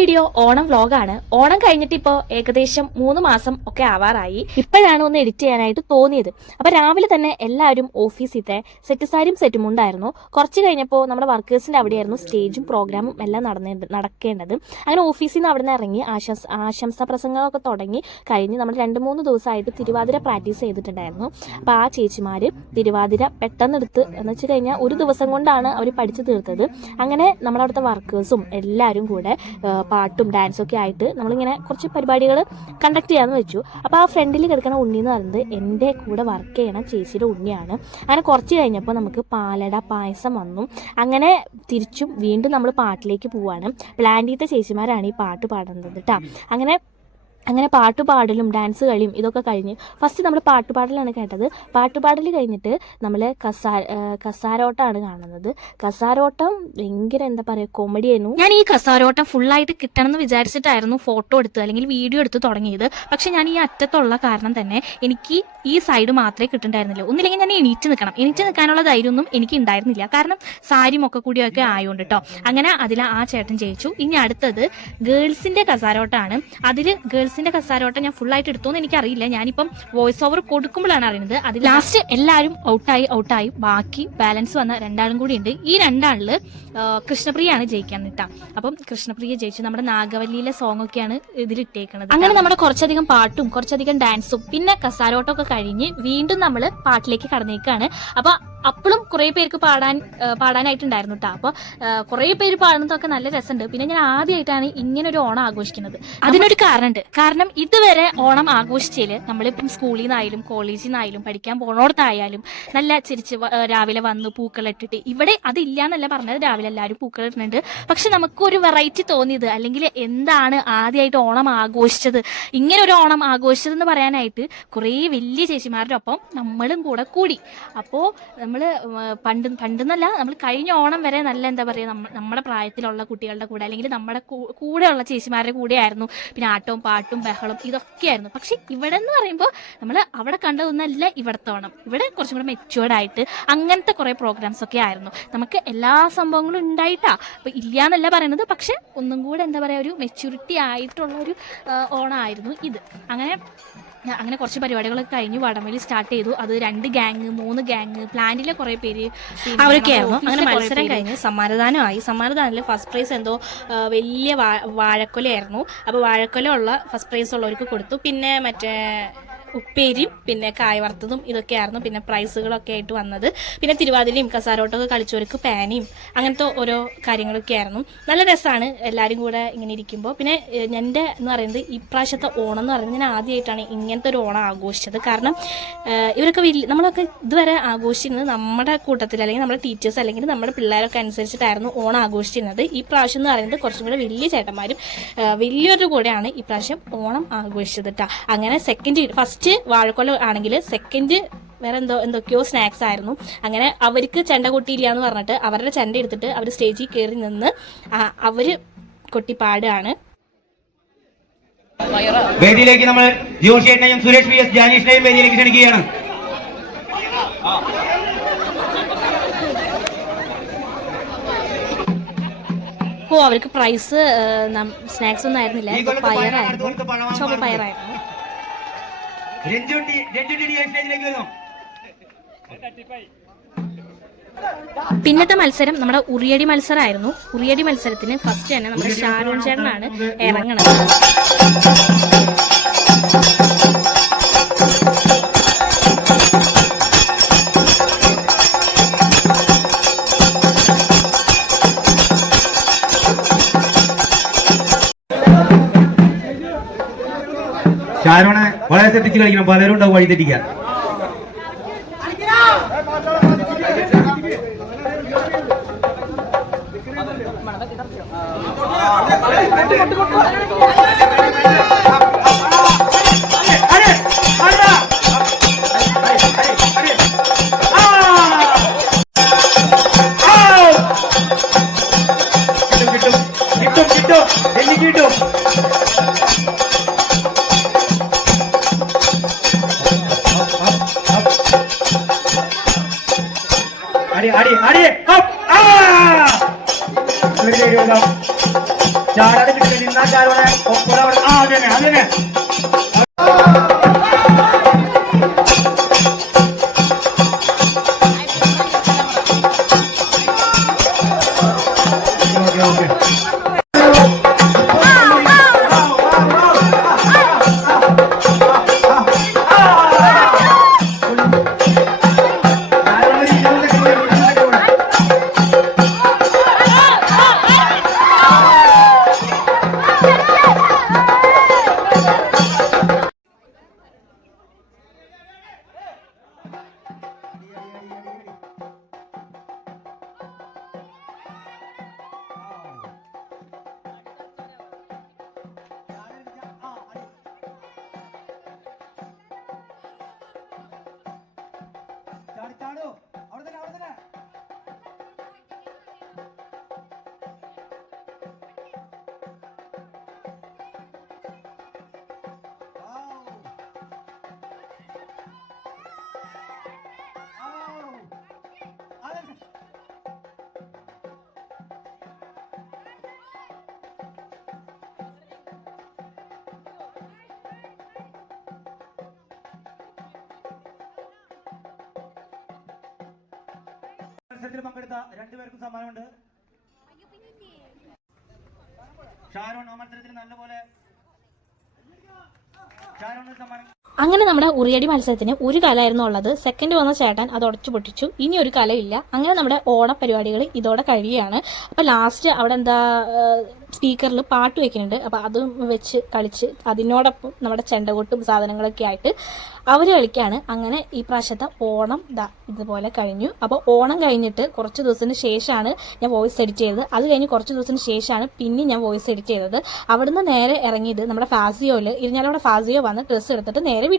Video Onam വ്ലോഗാണ്. Onam കഴിഞ്ഞിട്ട് ഇപ്പോൾ ഏകദേശം 3 മാസം ഒക്കെ ആവാറായി. ഇപ്പോഴാണ് ഒന്ന് എഡിറ്റ് ചെയ്യാനായിട്ട് തോന്നിയത്. അപ്പോൾ രാവിലെ തന്നെ എല്ലാവരും ഓഫീസിലത്തെ സെറ്റ് സാരിയും സെറ്റും ഉണ്ടായിരുന്നു. കുറച്ച് കഴിഞ്ഞപ്പോൾ നമ്മുടെ വർക്കേഴ്സിൻ്റെ അവിടെയായിരുന്നു സ്റ്റേജും പ്രോഗ്രാമും എല്ലാം നടക്കേണ്ടത്. അങ്ങനെ ഓഫീസിൽ നിന്ന് അവിടെ നിന്ന് ഇറങ്ങി ആശംസാ പ്രസംഗങ്ങളൊക്കെ തുടങ്ങി കഴിഞ്ഞ് നമ്മൾ 2-3 ദിവസമായിട്ട് തിരുവാതിര പ്രാക്ടീസ് ചെയ്തിട്ടുണ്ടായിരുന്നു. അപ്പോൾ ആ ചേച്ചിമാർ തിരുവാതിര പെട്ടെന്നെടുത്ത് എന്ന് വെച്ച് കഴിഞ്ഞാൽ ഒരു ദിവസം കൊണ്ടാണ് അവർ പഠിച്ചു തീർത്തത്. അങ്ങനെ നമ്മളവിടുത്തെ വർക്കേഴ്സും എല്ലാവരും കൂടെ പാട്ടും ഡാൻസും ഒക്കെ ആയിട്ട് നമ്മളിങ്ങനെ കുറച്ച് പരിപാടികൾ കണ്ടക്ട് ചെയ്യാമെന്ന് വെച്ചു. അപ്പോൾ ആ ഫ്രണ്ടിൽ കിടക്കുന്ന ഉണ്ണി എന്ന് പറയുന്നത് എൻ്റെ കൂടെ വർക്ക് ചെയ്യണ ചേച്ചിയുടെ ഉണ്ണിയാണ്. അങ്ങനെ കുറച്ച് കഴിഞ്ഞപ്പോൾ നമുക്ക് പാലട പായസം വന്നു. അങ്ങനെ തിരിച്ചും വീണ്ടും നമ്മൾ പാട്ടിലേക്ക് പോവുകയാണ്. പ്ലാന്റിത്തെ ചേച്ചിമാരാണ് ഈ പാട്ട് പാടുന്നത് കേട്ടോ. അങ്ങനെ പാട്ടുപാടലും ഡാൻസ് കളിയും ഇതൊക്കെ കഴിഞ്ഞ് ഫസ്റ്റ് നമ്മൾ പാട്ടുപാടലാണ് കേട്ടത്. പാട്ടുപാടൽ കഴിഞ്ഞിട്ട് നമ്മൾ കസാരോട്ടമാണ് കാണുന്നത്. കസാരോട്ടം ഭയങ്കര എന്താ പറയുക കോമഡി ആയിരുന്നു. ഞാൻ ഈ കസാരോട്ടം ഫുള്ളായിട്ട് കിട്ടണം എന്ന് വിചാരിച്ചിട്ടായിരുന്നു ഫോട്ടോ എടുത്ത് അല്ലെങ്കിൽ വീഡിയോ എടുത്ത് തുടങ്ങിയത്. പക്ഷെ ഞാൻ ഈ അറ്റത്തുള്ള കാരണം തന്നെ എനിക്ക് ഈ സൈഡ് മാത്രമേ കിട്ടുന്നുണ്ടായിരുന്നില്ല. ഒന്നില്ലെങ്കിൽ ഞാൻ എണീറ്റ് നിൽക്കാനുള്ള ധൈര്യമൊന്നും എനിക്ക് ഉണ്ടായിരുന്നില്ല. കാരണം സാരിയും ഒക്കെ കൂടിയൊക്കെ ആയതുകൊണ്ട് കേട്ടോ. അങ്ങനെ അതിൽ ആ ചേട്ടൻ ജയിച്ചു. ഇനി അടുത്തത് ഗേൾസിൻ്റെ കസാരോട്ടാണ്. അതിൽ ഗേൾസിൻ്റെ കസാരോട്ടം ഞാൻ ഫുള്ളായിട്ട് എടുത്തോന്ന് എനിക്കറിയില്ല. ഞാനിപ്പം വോയിസ് ഓവർ കൊടുക്കുമ്പോഴാണ് അറിയുന്നത്. അതിൽ ലാസ്റ്റ് എല്ലാവരും ഔട്ടായി ബാക്കി ബാലൻസ് വന്ന 2 ആളും കൂടി ഉണ്ട്. ഈ 2 ആളിൽ കൃഷ്ണപ്രിയയാണ് ജയിക്കാൻ കേട്ടോ. അപ്പം കൃഷ്ണപ്രിയ ജയിച്ചു. നമ്മുടെ നാഗവല്ലിയിലെ സോങ് ഒക്കെയാണ് ഇതിലിട്ടേക്കുന്നത്. അങ്ങനെ നമ്മുടെ കുറച്ചധികം പാട്ടും കുറച്ചധികം ഡാൻസും പിന്നെ കസാരോട്ടം ഒക്കെ കഴിഞ്ഞ് വീണ്ടും നമ്മൾ പാട്ടിലേക്ക് കടന്നേക്കാണ്. അപ്പൊ അപ്പോഴും കുറേ പേർക്ക് പാടാനായിട്ടുണ്ടായിരുന്നു കേട്ടോ. അപ്പോൾ കുറേ പേര് പാടുന്നതൊക്കെ നല്ല രസമുണ്ട്. പിന്നെ ഞാൻ ആദ്യമായിട്ടാണ് ഇങ്ങനൊരു ഓണം ആഘോഷിക്കുന്നത്. അതിനൊരു കാരണമുണ്ട്. കാരണം ഇതുവരെ ഓണം ആഘോഷിച്ചതിൽ നമ്മളിപ്പം സ്കൂളിൽ നിന്നായാലും കോളേജിൽ നിന്നായാലും പഠിക്കാൻ പോണോടത്തായാലും നല്ല ചിരിച്ച് രാവിലെ വന്ന് പൂക്കളിട്ടിട്ട്, ഇവിടെ അതില്ല എന്നല്ല പറഞ്ഞത്, രാവിലെ എല്ലാവരും പൂക്കളിടുന്നുണ്ട്. പക്ഷെ നമുക്കൊരു വെറൈറ്റി തോന്നിയത്, അല്ലെങ്കിൽ എന്താണ് ആദ്യമായിട്ട് ഓണം ആഘോഷിച്ചത്, ഇങ്ങനെ ഒരു ഓണം ആഘോഷിച്ചതെന്ന് പറയാനായിട്ട് കുറേ വലിയ ചേച്ചിമാരുടെ ഒപ്പം നമ്മളും കൂടെ കൂടി. അപ്പോൾ നമ്മൾ പണ്ടെന്നല്ല, നമ്മൾ കഴിഞ്ഞ ഓണം വരെ നല്ല എന്താ പറയുക, നമ്മുടെ പ്രായത്തിലുള്ള കുട്ടികളുടെ കൂടെ അല്ലെങ്കിൽ നമ്മുടെ കൂടെയുള്ള ചേച്ചിമാരുടെ കൂടെ ആയിരുന്നു. പിന്നെ ആട്ടവും പാട്ടും ബഹളം ഇതൊക്കെയായിരുന്നു. പക്ഷെ ഇവിടെ എന്ന് പറയുമ്പോൾ നമ്മൾ അവിടെ കണ്ടതൊന്നല്ല ഇവിടുത്തെ ഓണം. ഇവിടെ കുറച്ചും കൂടെ മെച്ചുവേർഡായിട്ട് അങ്ങനത്തെ കുറേ പ്രോഗ്രാംസ് ഒക്കെ ആയിരുന്നു. നമുക്ക് എല്ലാ സംഭവങ്ങളും ഉണ്ടായിട്ടാ, അപ്പോൾ ഇല്ല എന്നല്ല പറയുന്നത്. പക്ഷെ ഒന്നും കൂടെ എന്താ പറയുക, ഒരു മെച്യൂരിറ്റി ആയിട്ടുള്ളൊരു ഓണമായിരുന്നു ഇത്. അങ്ങനെ കുറച്ച് പരിപാടികളൊക്കെ കഴിഞ്ഞ് വടംവലി സ്റ്റാർട്ട് ചെയ്തു. അത് 2 ഗ്യാങ് 3 ഗ്യാങ് പ്ലാന്റിലെ കുറേ പേര് അവരൊക്കെയായിരുന്നു. അങ്ങനെ മത്സരം കഴിഞ്ഞ് സമ്മാനദാനത്തിൽ ഫസ്റ്റ് പ്രൈസ് എന്തോ വലിയ വാഴക്കൊലയായിരുന്നു. അപ്പോൾ വാഴക്കൊല ഉള്ള ഫസ്റ്റ് പ്രൈസ് ഉള്ളവർക്ക് കൊടുത്തു. പിന്നെ മറ്റേ ഉപ്പേരിയും പിന്നെ കായ വറുത്തതും ഇതൊക്കെയായിരുന്നു പിന്നെ പ്രൈസുകളൊക്കെ ആയിട്ട് വന്നത്. പിന്നെ തിരുവാതിരയും കസാരോട്ടമൊക്കെ കളിച്ചവർക്ക് പാനിയും അങ്ങനത്തെ ഓരോ കാര്യങ്ങളൊക്കെ ആയിരുന്നു. നല്ല രസമാണ് എല്ലാവരും കൂടെ ഇങ്ങനെ ഇരിക്കുമ്പോൾ. പിന്നെ എൻ്റെ എന്ന് പറയുന്നത് ഇപ്രാവശ്യത്തെ ഓണം എന്ന് പറയുന്നത് ഞാൻ ആദ്യമായിട്ടാണ് ഇങ്ങനത്തെ ഒരു ഓണം ആഘോഷിച്ചത്. കാരണം ഇവരൊക്കെ നമ്മളൊക്കെ ഇതുവരെ ആഘോഷിച്ചിരുന്നത് നമ്മുടെ കൂട്ടത്തിൽ അല്ലെങ്കിൽ നമ്മുടെ ടീച്ചേഴ്സ് അല്ലെങ്കിൽ നമ്മുടെ പിള്ളേരൊക്കെ അനുസരിച്ചിട്ടായിരുന്നു ഓണം ആഘോഷിച്ചിരുന്നത്. ഈ പ്രാവശ്യം എന്ന് പറയുന്നത് കുറച്ചും കൂടെ വലിയ ചേട്ടന്മാരും വലിയൊരു കൂടെയാണ് ഈ പ്രാവശ്യം ഓണം ആഘോഷിച്ചത് കേട്ടോ. അങ്ങനെ ഫസ്റ്റ് വാഴക്കൊല ആണെങ്കിൽ സെക്കൻഡ് വേറെ എന്തൊക്കെയോ സ്നാക്സ് ആയിരുന്നു. അങ്ങനെ അവർക്ക് ചെണ്ട കൊട്ടിയില്ല എന്ന് പറഞ്ഞിട്ട് അവരുടെ ചെണ്ട എടുത്തിട്ട് അവർ സ്റ്റേജിൽ കയറി നിന്ന് അവർ കൊട്ടി പാടുകയാണ്. വേദിയിലേക്ക് നമ്മൾ ജോഷിയേട്ടനെയും സുരേഷ് വി എസ് ജാനീഷിനെയും വേദിയിലേക്ക് ക്ഷണിക്കുകയാണ്. അവർക്ക് പ്രൈസ് സ്നാക്സ് ഒന്നും ആയിരുന്നില്ല, പയറായിരുന്നു, ചുവപ്പ് പയറായിരുന്നു. പിന്നത്തെ മത്സരം നമ്മുടെ ഉറിയടി മത്സരമായിരുന്നു. ഉറിയടി മത്സരത്തിന് ഫസ്റ്റ് തന്നെ നമ്മുടെ ഷാരോൺ ചേട്ടനാണ് ഇറങ്ങണത്. ഷാരോണ് വളരെ ശ്രദ്ധിച്ച് കളിക്കണം, പലരും ഉണ്ടാവും വഴി തെറ്റിക്കാൻ. കിട്ടും എനിക്ക് കിട്ടും. അടി അടി അടി ചാടാതെ കിട്ടി നിന്നാ ചാരോടെ ഒപ്പുറ അതന്നെ അതന്നെ ഓക്കെ ചാടോ അവിടെ തന്നെ അവിടെ തന്നെ മത്സരത്തിൽ പങ്കെടുത്ത രണ്ടുപേർക്കും സമ്മാനമുണ്ട്. ഷാരോൺ ആ മത്സരത്തിൽ നല്ലപോലെ ഷാരോണിന് സമ്മാനം. അങ്ങനെ നമ്മുടെ ഉറിയടി മത്സരത്തിന് ഒരു കലയായിരുന്നു ഉള്ളത്. സെക്കൻഡ് വന്ന ചേട്ടൻ അത് ഉടച്ചു പൊട്ടിച്ചു. ഇനി ഒരു കലയില്ല. അങ്ങനെ നമ്മുടെ ഓണ പരിപാടികൾ ഇതോടെ കഴിയുകയാണ്. അപ്പോൾ ലാസ്റ്റ് അവിടെ എന്താ സ്പീക്കറിൽ പാട്ട് വെക്കുന്നുണ്ട്. അപ്പോൾ അതും വെച്ച് കളിച്ച് അതിനോടൊപ്പം നമ്മുടെ ചെണ്ടകൊട്ടും സാധനങ്ങളൊക്കെ ആയിട്ട് അവർ കളിക്കുകയാണ്. അങ്ങനെ ഈ പ്രാവശ്യത്തെ ഓണം ഇതുപോലെ കഴിഞ്ഞു. അപ്പോൾ ഓണം കഴിഞ്ഞിട്ട് കുറച്ച് ദിവസത്തിന് ശേഷമാണ് ഞാൻ വോയിസ് എഡിറ്റ് ചെയ്തത്. അത് കഴിഞ്ഞ് കുറച്ച് ദിവസത്തിന് ശേഷമാണ് പിന്നെ ഞാൻ വോയിസ് എഡിറ്റ് ചെയ്തത്. അവിടുന്ന് നേരെ ഇറങ്ങിയത് നമ്മുടെ ഫാസിയോയിൽ ഇരിഞ്ഞാലവിടെ ഫാസിയോ വന്ന് ഡ്രസ്സ് എടുത്തിട്ട് നേരെ വീട്ടിൽ